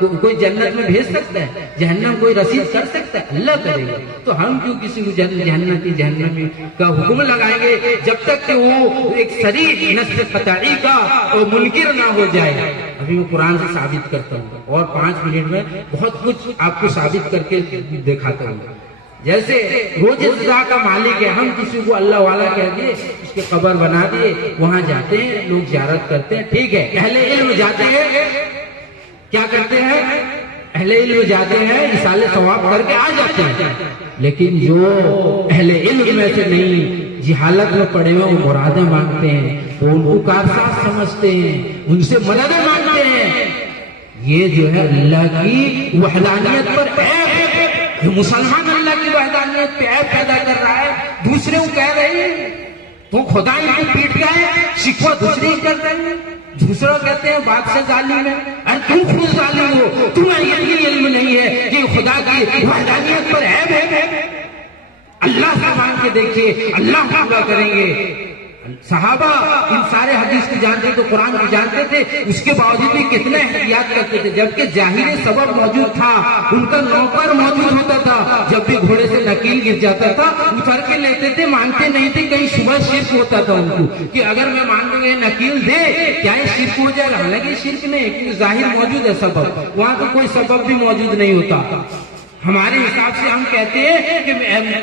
کوئی جنت میں بھیج سکتا ہے؟ جہنم کوئی رسید کر سکتا ہے؟ اللہ کرے گا. تو ہم کیوں کسی کو جہنمی کا حکم لگائیں گے جب تک کہ وہ ایک صریح نص قطعی کا منکر نہ ہو جائے. ابھی میں قرآن سے ثابت کرتا ہوں اور 5 منٹ میں بہت کچھ آپ کو ثابت کر کے دکھاتا ہوں. جیسے روز سزا کا مالک ہے، ہم کسی کو اللہ والا کہہ دیے، اس کے قبر بنا دیے، وہاں جاتے ہیں، لوگ زیارت کرتے ہیں، ٹھیک ہے. اہل علم جاتے ہیں، کیا کرتے ہیں؟ اہل علم جاتے ہیں، اصالہ ثواب کر کے آ جاتے ہیں. لیکن جو اہل علم میں سے نہیں، جہالت میں پڑے ہوئے، وہ مرادیں مانگتے ہیں، وہ ان کو کارساز سمجھتے ہیں، ان سے مددیں مانگتے ہیں. یہ جو ہے اللہ کی وحدانیت پر عیب ہے. جو مسلمان اللہ کی وحدانیت پہ عیب پیدا کر رہا ہے، دوسرے کو کہہ رہے ہیں تو خدا ان کو پیٹ کا ہے، شکوہ دوسرے ہی کر رہے ہیں. دوسرا کہتے ہیں بات سے ظالم ہے. ارے تم خود ظالم ہو، تمہیں یہ علم نہیں ہے کہ خدا کی وحدانیت پر عیب ہے. اللہ سے مانگ کے دیکھیے، اللہ پورا کریں گے. صحابہ ان سارے حدیث کو جانتے تو قرآن کو جانتے تھے، اس کے باوجود بھی کتنے احتیاط کرتے تھے. جبکہ ظاہری سبب موجود تھا، ان کا نوکر موجود ہوتا تھا، جب بھی گھوڑے سے نکیل گر جاتا تھا اتر کے لیتے تھے، مانتے نہیں تھے. کہیں صبح شرک ہوتا تھا ان کو کہ اگر میں مان لوں گا نکیل دے کیا یہ شرک ہو جائے. حالانکہ شرک نہیں ہے کیونکہ ظاہر موجود ہے سبب، وہاں تو کوئی سبب بھی موجود نہیں ہوتا. ہمارے حساب سے ہم کہتے ہیں کہ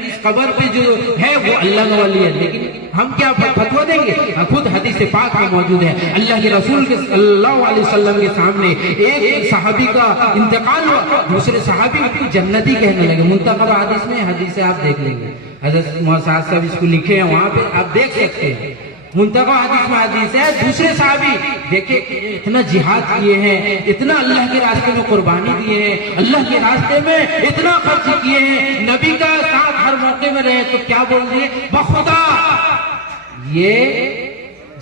اس قبر پہ جو ہے وہ اللہ کا ولی ہے، لیکن ہم کیا فتویٰ دیں گے؟ خود حدیث پاک میں موجود ہے. اللہ کے رسول کے صلی اللہ علیہ وسلم کے سامنے ایک صحابی کا انتقال ہوا، دوسرے صحابی کو جنتی کہنے لگے. منتخب حدیث میں حدیث آپ دیکھ لیں گے، حضرت محمد صاحب اس کو لکھے ہیں، وہاں پہ آپ دیکھ سکتے ہیں. منتخب حدیث میں حدیث ہے، دوسرے صحابی دیکھیں اتنا جہاد کیے ہیں، اتنا اللہ کے راستے میں قربانی دیے ہیں، اللہ کے راستے میں اتنا خرچ کیے ہیں، نبی کا ساتھ ہر موقع میں رہے، تو کیا بول دیے؟ بخدا یہ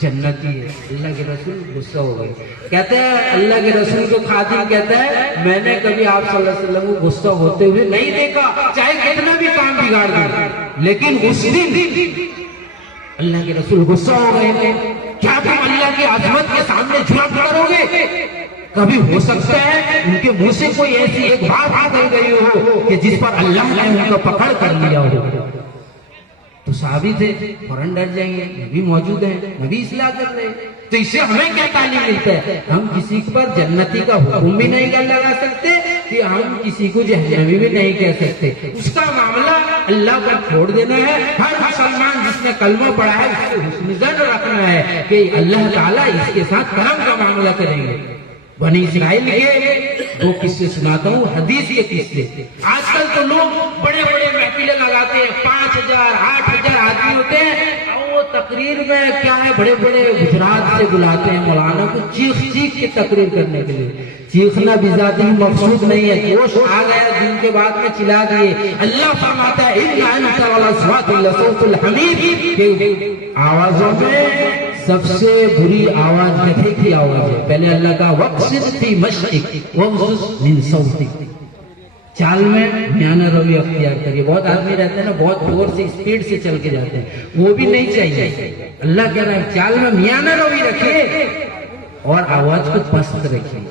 جنتی ہے. اللہ کے رسول غصہ ہو گئے. کہتے ہیں اللہ کے رسول کو خادم کہتا ہے میں نے کبھی آپ صلی اللہ علیہ وسلم کو غصہ ہوتے ہوئے نہیں دیکھا، چاہے کتنا بھی کام بگاڑ دیں، لیکن اس دن اللہ کے رسول غصہ ہو گئے تھے. کیا تم اللہ کی عظمت کے سامنے جھک کرو گے؟ کبھی ہو سکتا ہے ان کے منہ سے کوئی ایسی ایک بات آ گئی ہو کہ جس پر اللہ نے ان کو پکڑ کر لیا ہو. تو صحابی تھے، فوراً ڈر جائیں گے، نبی موجود ہے، نبی اصلاح کر رہے. تو اس سے ہمیں کیا تعلیم ملتا ہے؟ ہم کسی پر جنتی کا حکم بھی نہیں لگا سکتے کہ ہم کسی کو جہنمی بھی نہیں کہہ سکتے. اس کا معاملہ اللہ پر چھوڑ دینا ہے. ہر مسلمان جس نے کلمہ پڑھا ہے اس کو حسن ظن رکھنا ہے کہ اللہ تعالیٰ اس کے ساتھ کرم کا معاملہ کریں گے. بنی اسرائیل کے 2 قصے سناتا ہوں، حدیث کے قصے. آج کل تو لوگ بڑے بڑے محفلیں لگاتے ہیں، 5000 8000 آدمی ہوتے ہیں، اور وہ تقریر میں کیا ہے بڑے بڑے گجرات سے بلاتے ہیں مولانا کو چیخ چیخ کے تقریر کرنے کے لیے. چیخنا بھی ذاتی مقصود نہیں ہے، جوش آ گیا دن کے بعد میں چلا دیے. اللہ فرماتا ہے ان انت والاصوات لصوت الحمید، کہ آوازوں میں سب سے بری آواز گدھے کی آواز ہے. پہلے اللہ کا وقصد فی مشرق وغضض من صوتک، چال میں میانہ روی اختیار کریے. بہت آدمی رہتے ہیں نا بہت زور سے اسپیڈ سے چل کے جاتے ہیں، وہ بھی نہیں چاہیے. اللہ کہہ رہا ہے چال میں میانہ روی رکھیے اور آواز کو پست رکھیے.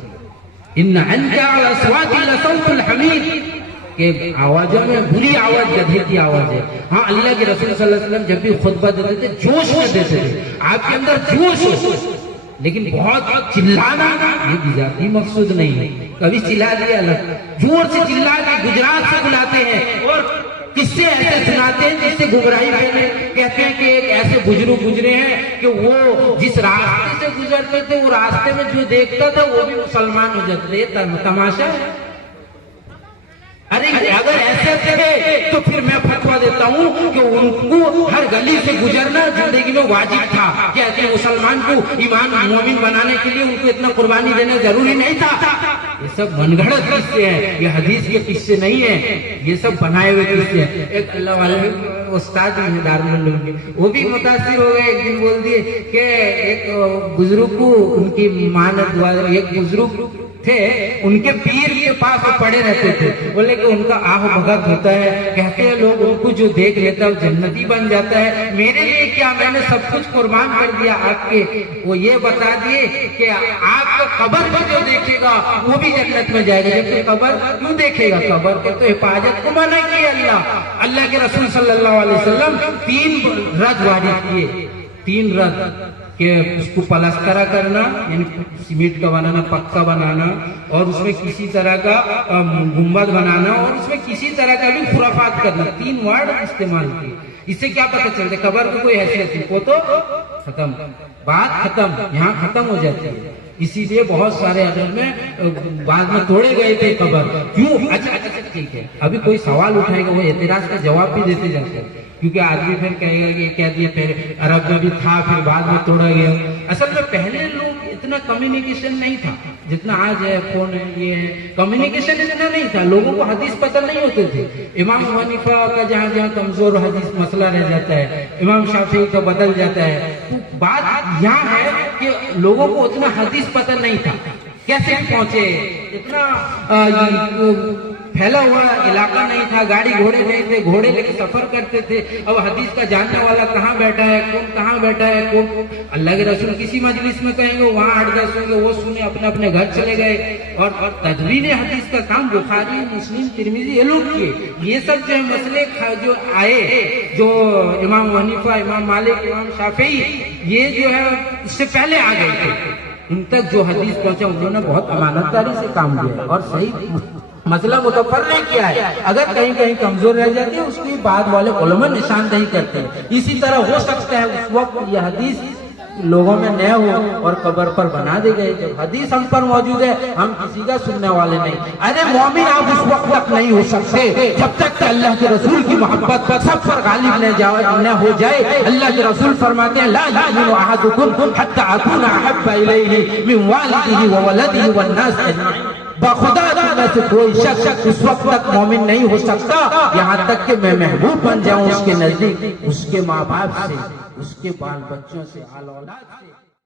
ان انت والاصوات لصوت الحمید، کہ آوازوں میں بری آواز گدھے کی آواز ہے. ہاں اللہ کے رسول صلی اللہ علیہ وسلم جب بھی خطبہ دیتے تھے جوش میں دیتے تھے، آپ کے اندر جوش ہو، لیکن بہت چلانا یہ ذاتی مقصود نہیں ہے. کبھی چلا دیا الگ، زور سے چلا کے گجرات سے بلاتے ہیں اور قصے ایسے سناتے ہیں جس سے گمراہی پھیلے. کہتے ہیں کہ ایک ایسے بزرگ گزرے ہیں کہ وہ جس راستے سے گزرتے تھے وہ راستے میں جو دیکھتا تھا وہ بھی مسلمان ہو جاتے تھے. تماشا ہے. ارے اگر ایسے تھے تو پھر میں فتویٰ دیتا ہوں کہ ان کو ہر گلی سے گزرنا زندگی میں واجب تھا. کہتے ہیں مسلمان کو ایمان مومن بنانے کے لیے ان کو اتنا قربانی دینا ضروری نہیں تھا. یہ سب من گھڑت قصے ہیں، یہ حدیث کے قصے نہیں ہیں، یہ سب بنائے ہوئے قصے ہیں. ایک اللہ والے استاد دارالعلوم کے وہ بھی متاثر ہو گئے. ایک دن بول دیے کہ ایک بزرگ کو ان کی ماں نے دعا، ایک بزرگ تھے ان کے پیر کے پاس وہ پڑے رہتے تھے، بولے کہ ان کا آہ بھگت ہوتا ہے، کہتے ہیں لوگ ان کو جو دیکھ لیتا ہے وہ جنتی بن جاتا ہے، میرے لیے کیا، میں نے سب کچھ قربان کر دیا آپ کے۔ وہ یہ بتا دیے کہ آپ کو قبر میں جو دیکھے گا وہ بھی جنت میں جائے گا، جبکہ قبر کیوں دیکھے گا، قبر کے تو حفاظت کو منع کیا اللہ کے رسول صلی اللہ علیہ وسلم 3 رد وارد کیے، 3 رد کہ اس کو پلسترا کرنا یعنی سیمنٹ کا بنانا، پکا بنانا، اور اس میں کسی طرح کا گنبد بنانا، اور اس میں کسی طرح کا بھی خرافات کرنا، 3 ورڈ استعمال کیے۔ اس سے کیا پتہ چلتا ہے قبر کو کوئی حیثیت نہیں، وہ تو ختم، بات ختم، یہاں ختم ہو جاتی ہے۔ اسی لیے بہت سارے عرب میں بعد میں توڑے گئے تھے قبر، کیوں؟ اچھا ٹھیک ہے، ابھی کوئی سوال اٹھائے گا وہ اعتراض کا جواب بھی دیتے جاتے ہیں، کیونکہ آدمی پھر کہے گا کہ کہہ دیا پھر عرب میں بھی تھا پھر بعد میں توڑا گیا۔ اصل میں پہلے لوگ اتنا کمیونیکیشن نہیں تھا جتنا آج ہے، فون ہے، یہ ہے، کمیونیکیشن اتنا نہیں تھا، لوگوں کو حدیث پتہ نہیں ہوتے تھے۔ امام حنیفہ کا جہاں جہاں کمزور حدیث مسئلہ رہ جاتا ہے، امام شافعی کا بدل جاتا ہے، تو بات یہاں ہے کہ لوگوں کو اتنا حدیث پتہ نہیں تھا، کیسے پہنچے، اتنا پھیلا ہوا علاقہ نہیں تھا، گاڑی گھوڑے نہیں تھے، گھوڑے لے کے سفر کرتے تھے، اب حدیث کا جاننے والا کہاں بیٹھا ہے، کون کہاں بیٹھا ہے، کون اللہ کے رسول کسی مجلس میں کہیں گے وہاں 8-10 ہوں گے، وہ سنے اپنے اپنے گھر چلے گئے، اور تدوین حدیث کا کام بخاری، مسلم، ترمذی یہ لوگ کیے۔ یہ سب جو مسئلے جو آئے، جو امام حنیفہ، امام مالک، امام شافعی، یہ جو ہے اس سے پہلے آ گئے تھے، ان تک جو حدیث پہنچا انہوں نے بہت امانت داری سے کام کیا اور صحیح مسئلہ متفر نہیں کیا ہے۔ اگر کہیں کہیں کمزور رہ جاتی ہے اس کی بعد والے علماء نشاندہی کرتے ہیں۔ اسی طرح ہو سکتا ہے اس وقت یہ حدیث لوگوں میں نئے ہو اور قبر پر بنا دے گئے، جب حدیث ہم پر موجود ہے ہم کسی کا سننے والے نہیں۔ ارے مومن آپ اس وقت تک نہیں ہو سکتے جب تک کہ اللہ کے رسول کی محبت سب پر غالب نہ ہو جائے۔ اللہ کے رسول فرماتے ہیں لا یؤمن احدکم حتی اکون احب الیہ من والدہ وولدہ والناس اجمعین۔ بخدا میں سے کوئی شخص اس وقت تک مومن نہیں ہو سکتا یہاں تک کہ میں محبوب بن جاؤں اس کے نزدیک، اس کے ماں باپ سے، اس کے بال بچوں سے، آل اولاد سے۔